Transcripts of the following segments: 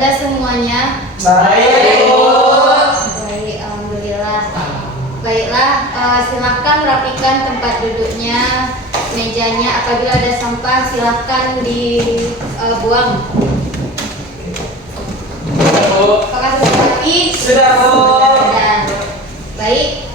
Anda semuanya? Baik, Bu. Baik, alhamdulillah. Baiklah, silakan rapikan tempat duduknya, mejanya. Apabila ada sampah, silakan dibuang. Apakah sudah rapi? Sudah, Bu. Sudah. Baik,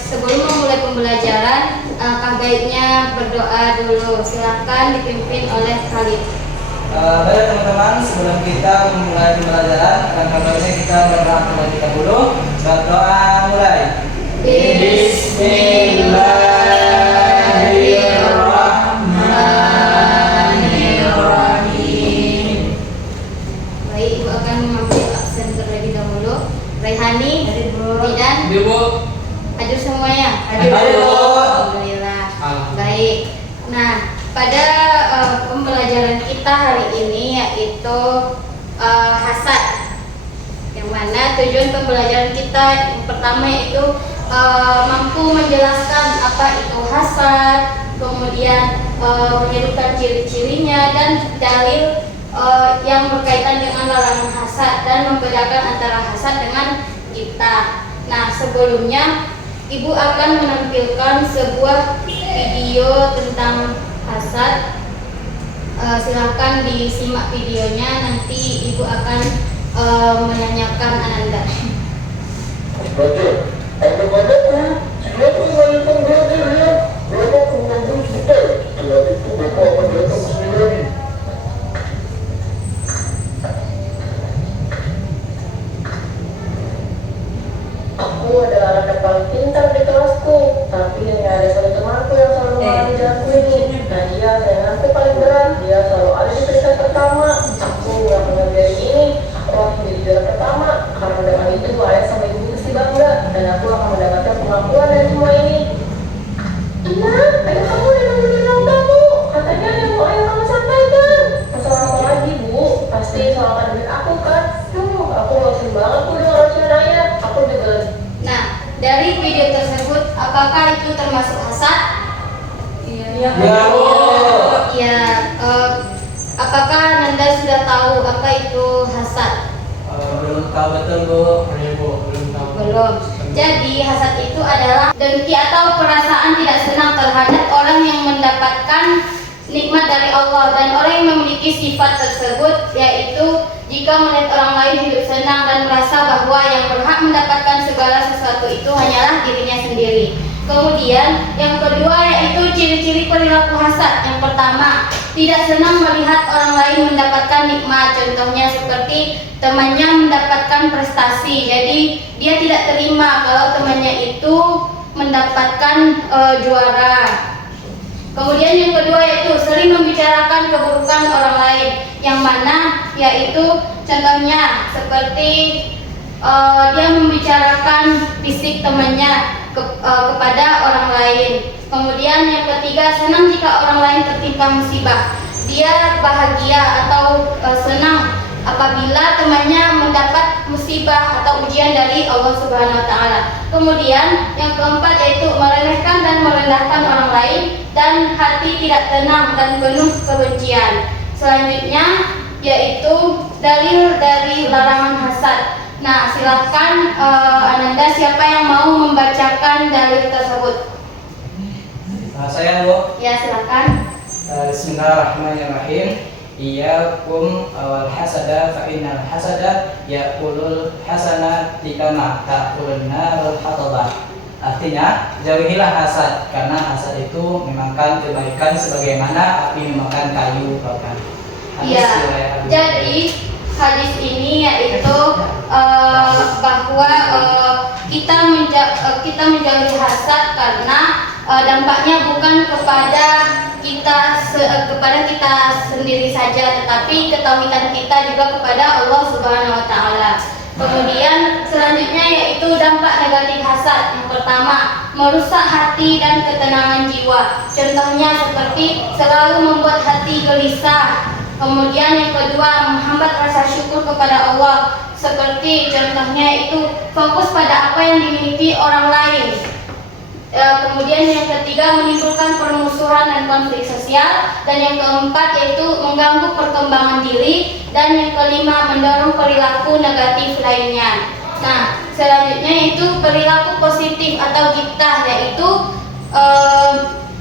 sebelum memulai pembelajaran, alangkah baiknya berdoa dulu. Silakan dipimpin oleh Khalid. Baik teman-teman, sebelum kita memulai pembelajaran, akan baiknya kita berdoa terlebih dahulu. Berdoa mulai. Bismillahirrahmanirrahim. Baik, Ibu akan mengambil absen terlebih dahulu. Raihani, Zidan, Bu. hadir semuanya. Hadir, Bu. Alhamdulillah. Baik. Nah, pada pembelajaran kita hari ini yaitu hasad. Yang mana tujuan pembelajaran kita yang pertama yaitu mampu menjelaskan apa itu hasad, kemudian menyebutkan ciri-cirinya dan dalil yang berkaitan dengan larangan hasad dan membedakan antara hasad dengan kita. Nah, sebelumnya Ibu akan menampilkan sebuah video tentang hasad. Silakan disimak videonya, nanti Ibu akan menanyakan Ananda. Baca, anak-anakku, silakan lanjutkan belajar ya. Bapak pulang dulu sebentar. Setelah itu Bapak akan datang ke sini lagi. Aku adalah anak yang paling pintar di kelasku, tapi hanya ada satu temanku yang selalu mengalami jalanku ini. Nah dia sayanganku paling berat, dia selalu ada di peringkat pertama. Aku yang mengambil ini, aku akan menjadi juara pertama. Karena dengan itu ayah sama ibu pasti bangga, dan aku akan mendapatkan pengakuan dari semua ini. Ingat, ayah kamu udah nunggu di ruang tamu. Katanya ada yang mau ayah kamu sampaikan. Masalah apa lagi bu? Pasti soal akademik aku kan? Aku bosan banget bu dengan ocehan ayah. Aku juga. Nah, dari video tersebut, apakah itu termasuk hasad? Ya, Bu. Ya, apakah Nanda sudah tahu apa itu hasad? Belum tahu betul, Bu. Belum tahu. Belum. Jadi hasad itu adalah dengki atau perasaan tidak senang terhadap orang yang mendapatkan nikmat dari Allah, dan orang yang memiliki sifat tersebut yaitu jika melihat orang lain hidup senang dan merasa bahwa yang berhak mendapatkan segala sesuatu itu hanyalah dirinya sendiri. Kemudian yang kedua yaitu ciri-ciri perilaku hasad. Yang pertama, tidak senang melihat orang lain mendapatkan nikmat. Contohnya seperti temannya mendapatkan prestasi, jadi dia tidak terima kalau temannya itu mendapatkan juara. Kemudian yang kedua yaitu sering membicarakan keburukan orang lain, yang mana yaitu contohnya seperti dia membicarakan fisik temannya kepada orang lain. Kemudian yang ketiga, senang jika orang lain tertimpa musibah. Dia bahagia atau senang apabila temannya mendapat musibah atau ujian dari Allah Subhanahu wa taala. Kemudian yang keempat yaitu meremehkan dan merendahkan orang lain dan hati tidak tenang dan penuh kebencian. Selanjutnya yaitu dalil dari larangan hasad. Nah, silakan Ananda, siapa yang mau membacakan dalil tersebut? Saya, Bu. Ya, silakan. Bismillahirrahmanirrahim. Iyyakum wal hasada fa innal hasada yaqulul hasanati kama ta'kulun narul hatabah. Artinya, jauhilah hasad karena hasad itu memakan kebaikan sebagaimana api memakan kayu bakar. Iya. Jadi hadis ini yaitu bahwa kita menjauhi hasad karena dampaknya bukan kepada kita sendiri saja, tetapi ketauhidan kita juga kepada Allah Subhanahu wa taala. Kemudian selanjutnya yaitu dampak negatif hasad. Yang pertama, merusak hati dan ketenangan jiwa. Contohnya seperti selalu membuat hati gelisah. Kemudian yang kedua, menghambat rasa syukur kepada Allah. Seperti contohnya itu fokus pada apa yang dimiliki orang lain. Kemudian yang ketiga menimbulkan permusuhan dan konflik sosial, dan yang keempat yaitu mengganggu perkembangan diri, dan yang kelima mendorong perilaku negatif lainnya. Nah, selanjutnya yaitu perilaku positif atau ghibtah, yaitu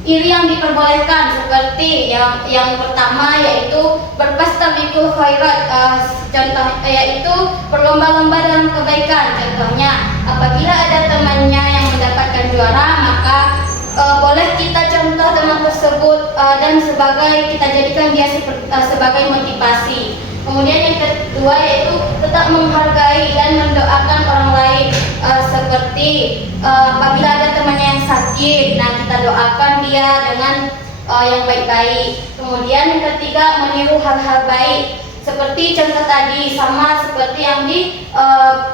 iri yang diperbolehkan, seperti yang pertama yaitu berpesta bikul khairat, contoh yaitu berlomba-lomba dalam kebaikan. Contohnya, apabila ada temannya yang mendapatkan juara, maka boleh kita contoh teman tersebut dan kita jadikan dia sebagai motivasi. Kemudian yang kedua yaitu tetap menghargai dan mendoakan orang lain, seperti apabila ada temannya yang sakit, nah kita doakan dia dengan yang baik-baik. Kemudian yang ketiga meniru hal-hal baik, seperti contoh tadi sama seperti yang di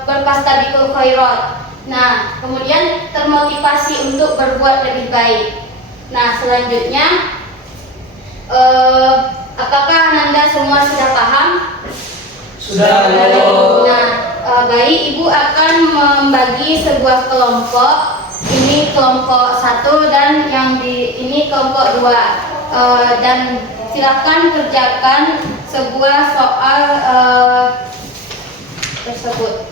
berpesta bikul khairat. Nah, kemudian termotivasi untuk berbuat lebih baik. Nah, selanjutnya apakah Ananda semua sudah paham? Sudah. Nah, baik, Ibu akan membagi sebuah kelompok. Ini kelompok 1 dan ini kelompok 2. Dan silakan kerjakan sebuah soal tersebut.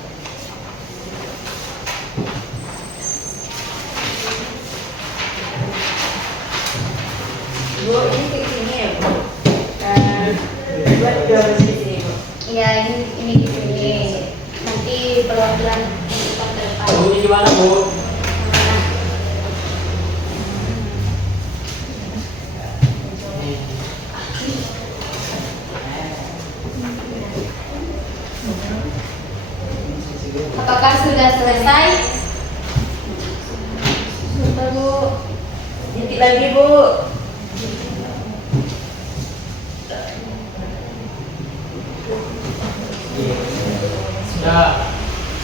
Bu, ini kayak gini ya, Bu? Buat jual di sini, Bu. Ya, ini di sini. Nanti perwakilan di depan ke depan. Bu, ini gimana, Bu? Apakah sudah selesai? Sudah, Bu. Titik lagi, Bu.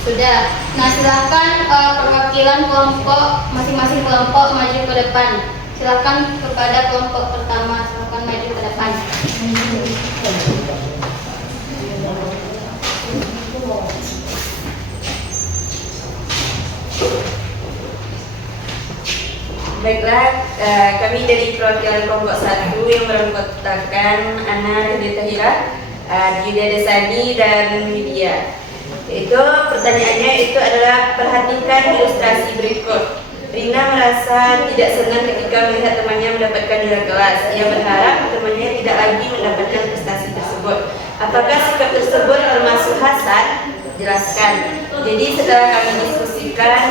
Sudah. Nah, silakan perwakilan kelompok masing-masing kelompok maju ke depan. Silakan kepada kelompok pertama, silakan maju ke depan. Baiklah, kami dari perwakilan kelompok 1 yang beranggotakan Ana Rida Tahira, Dinda Desani dan Widya. Itu pertanyaannya itu adalah perhatikan ilustrasi berikut. Rina merasa tidak senang ketika melihat temannya mendapatkan juara kelas. Ia berharap temannya tidak lagi mendapatkan prestasi tersebut. Apakah sikap tersebut termasuk hasad? Jelaskan. Jadi setelah kami diskusikan,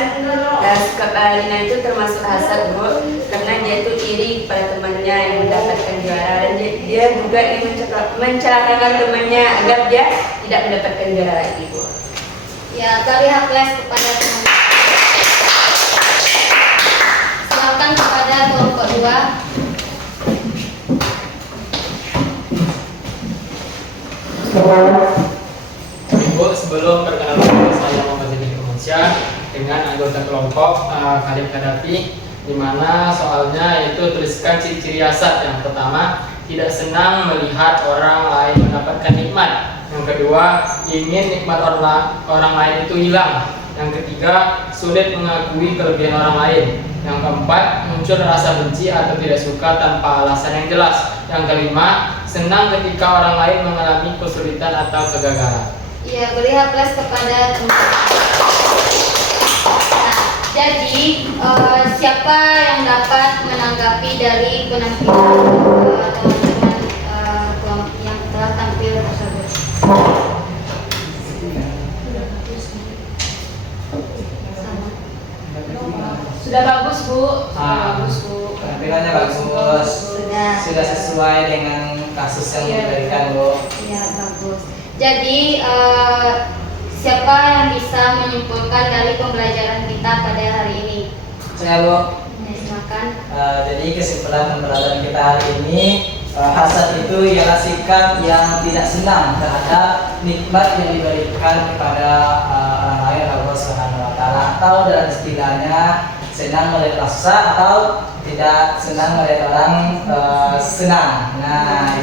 sikap Rina itu termasuk hasad, Bu, karena dia itu iri kepada temannya yang mendapatkan juara, dan dia juga ingin mencelakakan temannya agar dia tidak mendapatkan juara lagi, Bu. Ya, beri haples kepada teman. Silakan kepada kelompok 2. Ibu, sebelum perkenalan saya Muhammad Zaki Firmansyah dengan anggota kelompok Khalid Kadafi, di mana soalnya itu tuliskan ciri-ciri hasad. Yang pertama, tidak senang melihat orang lain mendapatkan nikmat. Yang kedua, ingin nikmat orang lain itu hilang. Yang ketiga, sulit mengakui kelebihan orang lain. Yang keempat, muncul rasa benci atau tidak suka tanpa alasan yang jelas. Yang kelima, senang ketika orang lain mengalami kesulitan atau kegagalan. Ya, beri haples kepada teman. Nah, jadi siapa yang dapat menanggapi dari penampilan teman-teman yang telah tampil tersebut? Sudah bagus, Bu. Penampilannya bagus. Sudah sesuai dengan kasus yang diberikan, Bu. Iya, bagus. Jadi siapa yang bisa menyimpulkan dari pembelajaran kita pada hari ini? Saya, Bu. Ya, silakan. Jadi kesimpulan pembelajaran kita hari ini, hasad itu ialah sikap yang tidak senang terhadap nikmat yang diberikan kepada orang lain, Allah Subhanahu wa taala, atau dalam istilahnya senang melihat rasa atau tidak tidak senang melihat orang senang. Nah,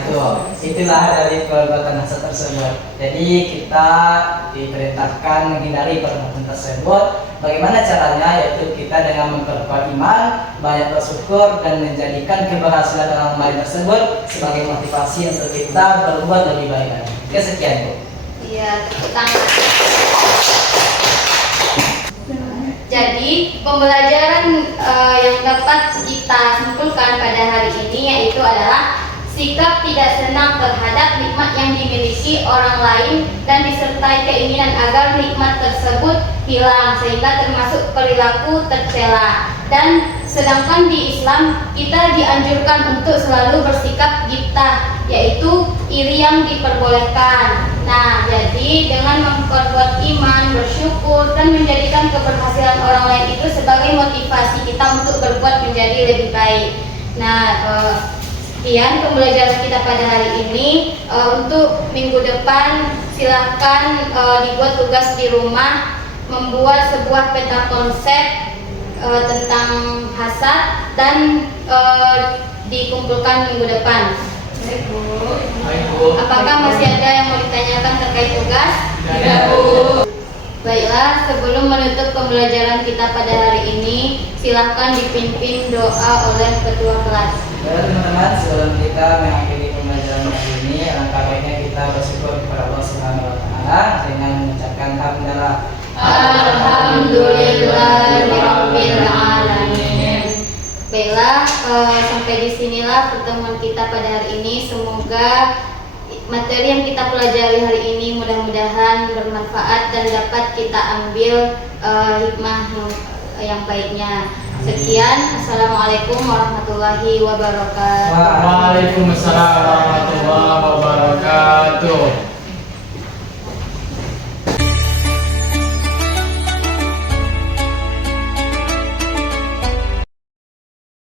itulah dari perbuatan hasad tersebut. Jadi kita diperintahkan menghindari perbuatan tersebut. Bagaimana caranya? Yaitu kita dengan memperkuat iman, banyak bersyukur, dan menjadikan keberhasilan orang lain tersebut sebagai motivasi untuk kita berbuat lebih baik lagi. Oke, sekian Bu. Iya, tepuk tangan. Jadi pembelajaran yang dapat kita simpulkan pada hari ini yaitu adalah sikap tidak senang terhadap nikmat yang dimiliki orang lain dan disertai keinginan agar nikmat tersebut hilang, sehingga termasuk perilaku tercela. Dan sedangkan di Islam kita dianjurkan untuk selalu bersikap ghibtah, yaitu iri yang diperbolehkan. Nah, jadi dengan memperbuat iman, bersyukur, dan menjadikan keberhasilan orang lain itu sebagai motivasi kita untuk berbuat menjadi lebih baik. Nah, sekian pembelajaran kita pada hari ini. Untuk minggu depan silahkan dibuat tugas di rumah, membuat sebuah peta konsep tentang hasad dan dikumpulkan minggu depan. Baik Bu. Apakah masih ada yang mau ditanyakan terkait tugas? Tidak Bu. Baiklah, sebelum menutup pembelajaran kita pada hari ini, silahkan dipimpin doa oleh ketua kelas. Baik teman-teman, sebelum kita mengakhiri pembelajaran hari ini, alangkah baiknya kita bersyukur kepada Allah Subhanahu wa Ta'ala dengan mengucapkan hamdalah. Alhamdulillahirabbil alamin. Baiklah, sampai di sinilah pertemuan kita pada hari ini. Semoga materi yang kita pelajari hari ini mudah-mudahan bermanfaat dan dapat kita ambil hikmah yang baiknya. Sekian, assalamualaikum warahmatullahi wabarakatuh. Waalaikumsalam warahmatullahi wabarakatuh.